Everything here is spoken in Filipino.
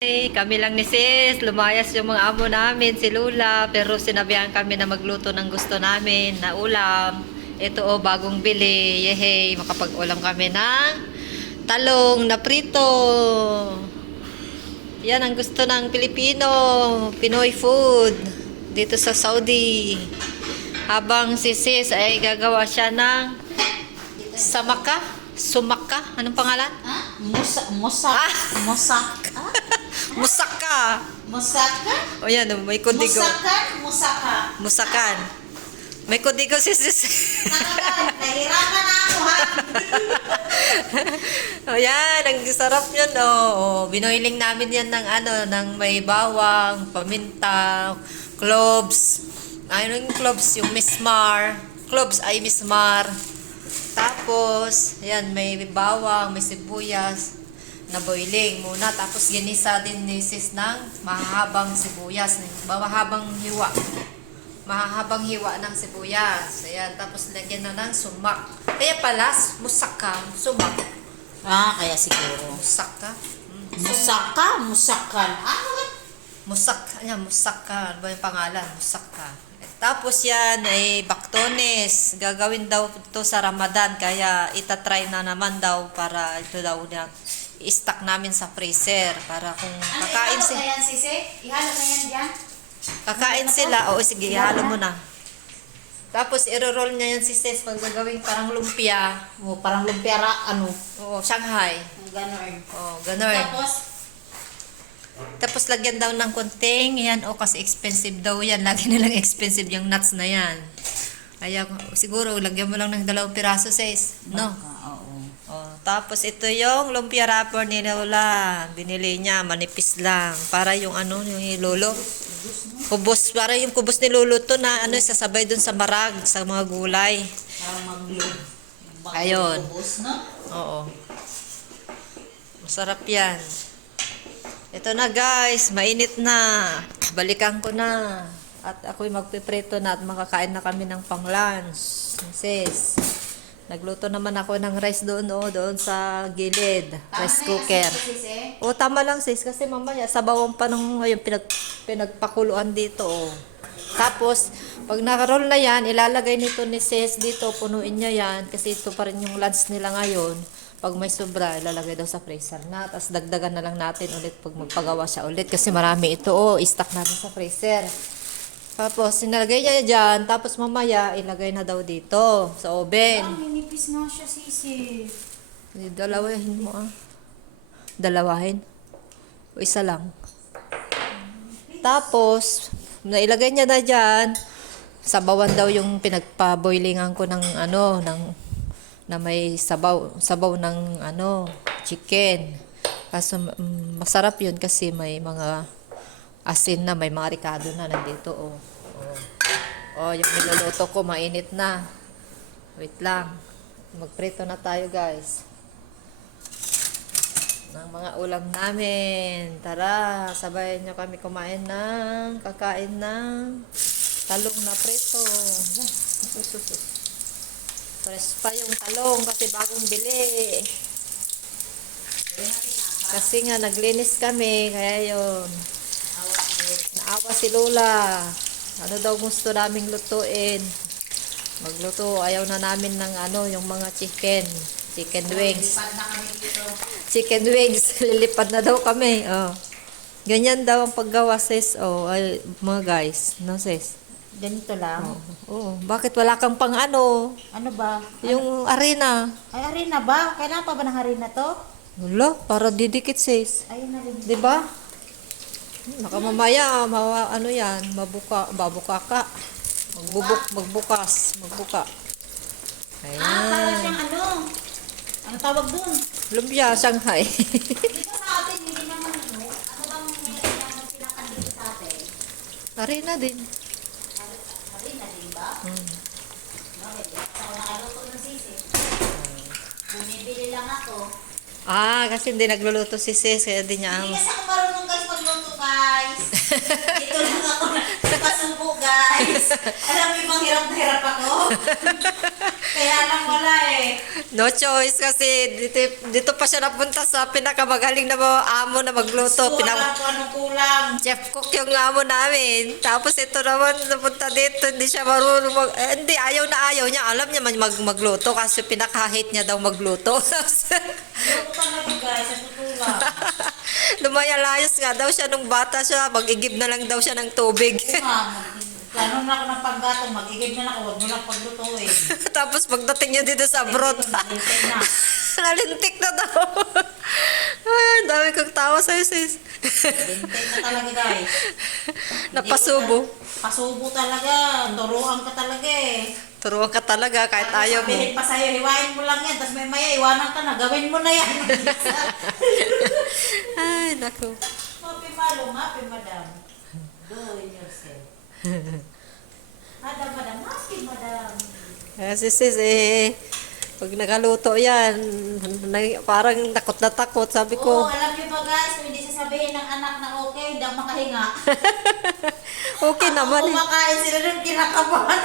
Kami lang ni Sis, lumayas yung mga amo namin, si Lula, pero sinabihan kami na magluto ng gusto namin na ulam. Ito bagong bili, yehey, makapag-ulam kami ng talong na prito. Yan ang gusto ng Pilipino, Pinoy food, dito sa Saudi. Habang si Sis ay gagawa siya ng samaka, sumaka, anong pangalan? Ah? Musak. Ah! Musak. Ah? Musaka. Musaka? O yan, may kodigo. Musakan? Musaka. Musakan. May kodigo si Sis. Nakakan, nahirapan na ako ha. O yan, ang sarap yun. Binoiling namin yan ng ng may bawang, paminta, cloves. Ano yung cloves? Yung mismar. Cloves ay mismar. Tapos, yan, may bawang, may sibuyas na boiling muna. Tapos, ginisa din ni Sis ng mahahabang sibuyas. Mahahabang hiwa. Mahahabang hiwa ng sibuyas. Ayan. Tapos, lagyan na ng sumak. Kaya pala, musaka, sumak. Ah, kaya siguro. Musaka. Musaka? Musakan. Ano ba? Musaka. Ayan, musaka. Ano ba yung pangalan? Musaka. Tapos yan ay baktones. Gagawin daw ito sa Ramadan. Kaya itatry na naman daw para ito daw na i-stock namin sa freezer. Para kung kakain sila. Ano ihalo na yan, Sisi? Ihalo na yan dyan? Kakain sila. Oo, sige, ihalo mo na. Tapos iro-roll niya yan si Sis pag gagawin parang lumpia. Oh, parang lumpiara, ano? Oo, Shanghai. Ganon. Oo, ganun. Tapos lagyan daw ng konting, yan, kasi expensive daw yan. Lagi nilang expensive yung nuts na yan. Kaya siguro lagyan mo lang ng 2 piraso, Sis. No? Baka, oo. Tapos ito yung lumpia wrapper ni Lola. Binili niya, manipis lang. Para yung yung lolo. Kubos, para yung kubos ni Lolo to na sasabay dun sa marag, sa mga gulay. Parang maglog. Ayun. Ubus, no? Oo. Masarap yan. Ito na guys, mainit na. Balikan ko na. At ako'y magpiprito na at makakain na kami ng pang-lunch. Sis, nagluto naman ako ng rice doon sa gilid. Rice cooker. O, tama lang sis, kasi mamaya sabawan pa ng yung pinagpakuluan dito. Tapos, pag nakaroll na yan, ilalagay nito ni sis dito, punuin niya yan, kasi ito pa rin yung lunch nila ngayon. Pag may sobra, ilalagay daw sa freezer na. Tapos dagdagan na lang natin ulit pag magpagawa siya ulit. Kasi marami ito. I-stock natin sa freezer. Tapos sinalagay niya dyan. Tapos mamaya, ilagay na daw dito sa oven. Minipis nga siya, Sisi. Dalawahin mo Dalawahin? O isa lang? Tapos, nailagay niya na dyan. Sabawan daw yung pinagpa-boilingan ko ng na may sabaw ng chicken. Kaso masarap yun kasi may mga asin na, may mga ricado na nandito. Yung niluluto ko mainit na. Wait lang. Magprito na tayo guys. Ng mga ulam namin. Tara, sabayan nyo kami kakain ng talong na prito. Fresh pa yung talong kasi bagong bili. Kasi nga naglinis kami, kaya yun. Naawa si Lola. Ano daw gusto naming lutuin? Magluto, ayaw na namin ng yung mga chicken wings. Chicken wings, lilipad na daw kami. Ganyan daw ang paggawa, sis. Mga guys, no sis? Ganito lang. Bakit wala kang pang Ano ba? yung arena? Ay, harina ba? Kailangan pa ba ng harina to? Wala, para didikit sis. Ayun na rin. 'Di ba? Baka mamaya babuka ka. Magbuka. Para Ayan. siyang ano tawag dun? Lumpia, Shanghai. Di ba sa atin, hindi naman ano bang may kailangan pinakandito sa atin? Arena din. Harina din ba? Bakit? Sa nakaluto ng Sisi. Bumibili lang ako. Kasi hindi nagluluto si sis, kaya di niya Hindi kasi ako marunong guys magluto guys. Ito lang ako pasubo guys. Alam mo bang hirap na hirap ako? Kaya lang wala eh. No choice kasi dito pa siya napunta sa pinakamagaling na mga amo na magluto. Wala po anong kulang. Chef cook yung amo namin. Tapos ito naman, napunta dito, hindi siya marunong hindi, ayaw na ayaw niya. Alam niya magluto kasi pinaka-hate niya daw magluto. Luto talaga guys, sa tutula. Lumayalayas nga daw siya nung bata siya. Mag-igib na lang daw siya ng tubig. Plano na ako ng panggatong, mag-igib na lang ako, huwag mo lang paglutuin. Tapos pagdating niya dito sa abroad, Nalintik na. nalintik na daw. Ay, ang dami kong tawa sa'yo, sis. Lintik na talaga guys. Napasubo. Pasubo talaga, turuan ka talaga eh. Turuan ka talaga kahit ayaw mo. Sabihin pa sa'yo, hiwain mo lang yan, tapos may maya, iwanan ka na, gawin mo na yan. Ay, naku. Happy malong, happy madam. Do it yourself. Madam, happy madam. Kasi sis, pag nakaluto yan, parang takot na takot. Sabi Oo, ko, alam niyo ba guys, kung hindi sasabihin ng anak na okay, hindi ako makahinga. okay naman eh. Kumakain sila ng kinakabahan.